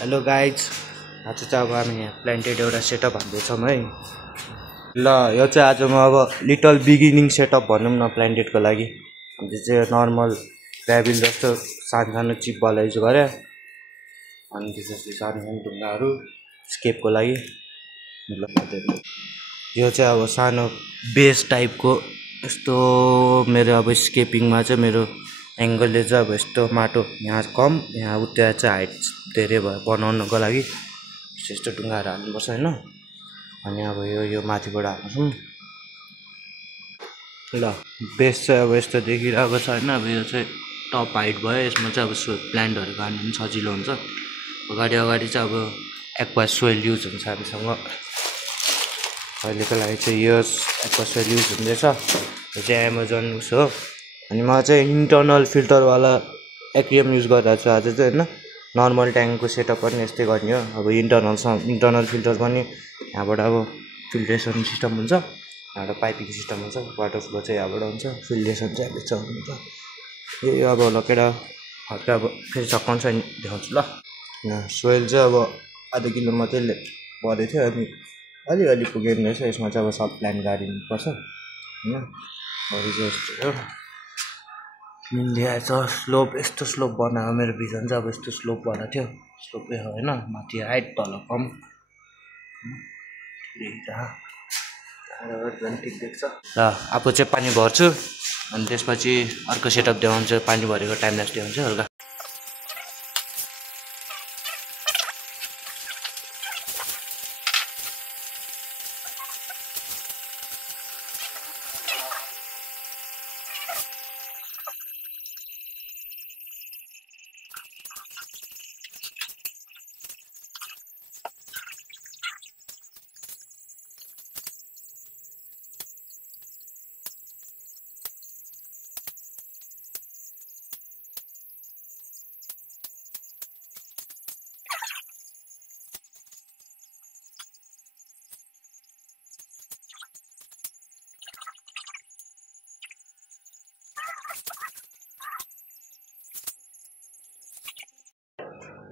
Hello guys, आज चाहिँ अब हामी यहाँ प्लान्टेड एउटा सेटअप हान्दैछौँ है। ल यो चाहिँ आज म अब लिटल बिगिनिङ सेटअप भनौँ न प्लान्टेडको लागि। त्यो चाहिँ नर्मल ग्राभिल जस्तो सानो सानो चिपवाला युज गरेँ, अनि त्यसपछि सानो सानो ढुङ्गाहरू स्केपको लागि। यो चाहिँ अब सानो बेस टाइपको यस्तो मेरो अब स्केपिङमा चाहिँ मेरो एङ्गलले चाहिँ अब यस्तो माटो यहाँ कम यहाँ उता चाहिँ हाइट धेरै भयो बनाउनको लागि यस्तो ढुङ्गाहरू हाल्नुपर्छ होइन। अनि अब यो माथिबाट हाल्छौँ। ल बेस चाहिँ अब यस्तो देखिरहेको छ होइन। अब यो चाहिँ टप हाइट भयो, यसमा चाहिँ अब प्लान्टहरू गाड्नु पनि सजिलो हुन्छ। अगाडि चाहिँ अब एक्वा सोइल युज हुन्छ हामीसँग अहिलेको लागि चाहिँ यो एक्वा सोइल युज हुँदैछ। यो चाहिँ एमाजोन उस हो। अनि म चाहिँ इन्टर्नल फिल्टरवाला एक्रियम युज गरिरहेको छु आज चाहिँ होइन। नर्मल ट्याङ्कको सेटअप पनि यस्तै गर्ने हो। अब इन्टर्नल फिल्टर पनि यहाँबाट अब फिल्ट्रेसन सिस्टम हुन्छ, यहाँबाट पाइपिङ सिस्टम हुन्छ, वाटर फ्लो चाहिँ यहाँबाट हुन्छ, फिल्ट्रेसन चाहिँ यहाँबाट हुन्छ। यही अब लकेर हल्का अब फेरि सकाउँछ नि देखाउँछु ल। सोइल चाहिँ अब आधा किलो मात्रै परेको थियो, अनि अलिअलि पुगेन रहेछ। यसमा चाहिँ अब सब प्लान्ट गाडिनुपर्छ होइन। अरू चाहिँ यस्तो हो मिलिरहेछ। स्लोप यस्तो स्लोप बनाएको मेरो भिजन चाहिँ अब यस्तो स्लोप बनाएको थियो। स्लोपै होइन, माथि हाइट तल कम ठिक देख्छ। र अब चाहिँ पानी भर्छु, अनि त्यसपछि अर्को सेटअप देखाउँछु। पानी भरेको टाइम ल्याप्स देखाउँछु हल्का।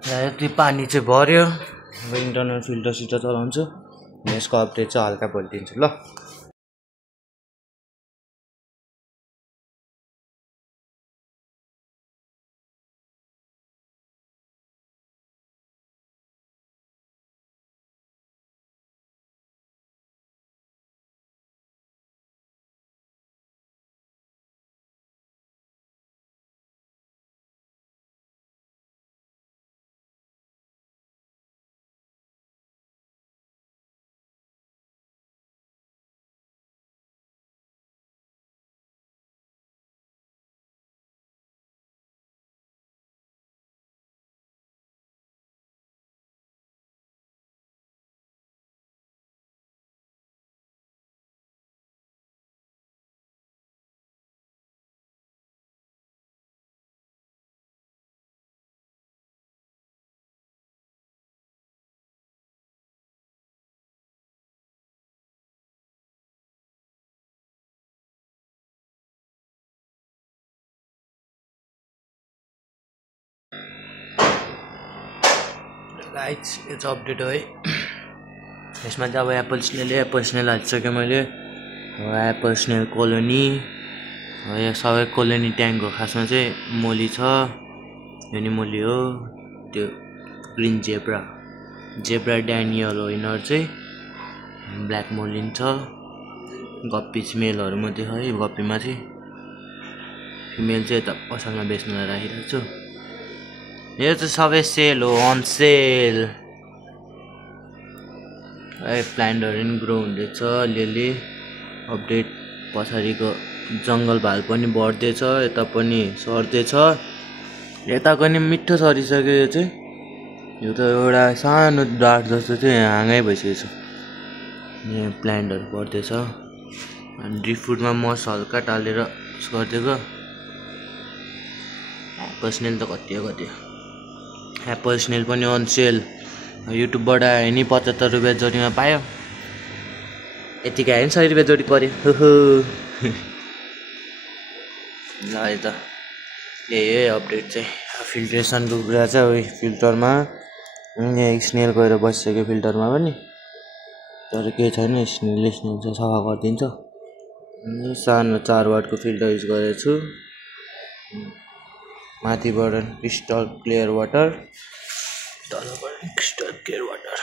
यति पानी चाहिँ भर्यो। अब इन्टर्नल फिल्टर सिटर चलाउँछु। यसको अपडेट चाहिँ हल्का भनिदिन्छु ल। गाइस यो चाहिँ अपडेट हो है। यसमा चाहिँ अब एप्पल स्नेल हालिसकेँ मैले। एप्पल स्नेल कोलोनी यो सबै कोलोनी ट्याङ्क हो। खासमा चाहिँ मोली छ, यो नि मोली हो। त्यो ग्रिन जेब्रा ड्यानियल हो। यिनीहरू चाहिँ ब्ल्याक मोलिन छ। गप्पी मेलहरू मात्रै छ है। गप्पीमा चाहिँ फिमेल चाहिँ यता पसलमा बेच्नुलाई राखिरहेको छु। यो चाहिँ सबै सेल हो, अन सेल। प्लान्टहरू पनि ग्रो हुँदैछ अलिअलि। अपडेट पछाडिको जङ्गल भाल पनि बढ्दैछ, यता पनि सर्दैछ। यताको नि मिठो सरिसक्यो। यो चाहिँ यो त एउटा सानो डाट जस्तो चाहिँ हाँगै भइसकेको छ। यहाँ प्लान्टहरू बढ्दैछ। अनि ड्रिप फुडमा मस हल्का टालेर गरिदिएको। एप्पल स्नेल त कति हो। एप्पल स्नेल पनि अन सेल। युट्युबबाट आयो नि 75 रुपियाँ जोडीमा पायो। यतिकै आयो नि 100 रुपियाँ जोडी पऱ्यो। ल यो त यही अपडेट चाहिँ। फिल्ट्रेसनको कुरा चाहिँ फिल्टरमा यहाँ स्नेल गएर बसिसक्यो फिल्टरमा पनि, तर केही छैन, स्नेलले चाहिँ सफा गरिदिन्छ। सानो 4 वाटको फिल्टर युज गरेको छु। माथिबाट क्रिस्टल क्लियर वाटर, तलबाट क्रिस्टल क्लियर वाटर।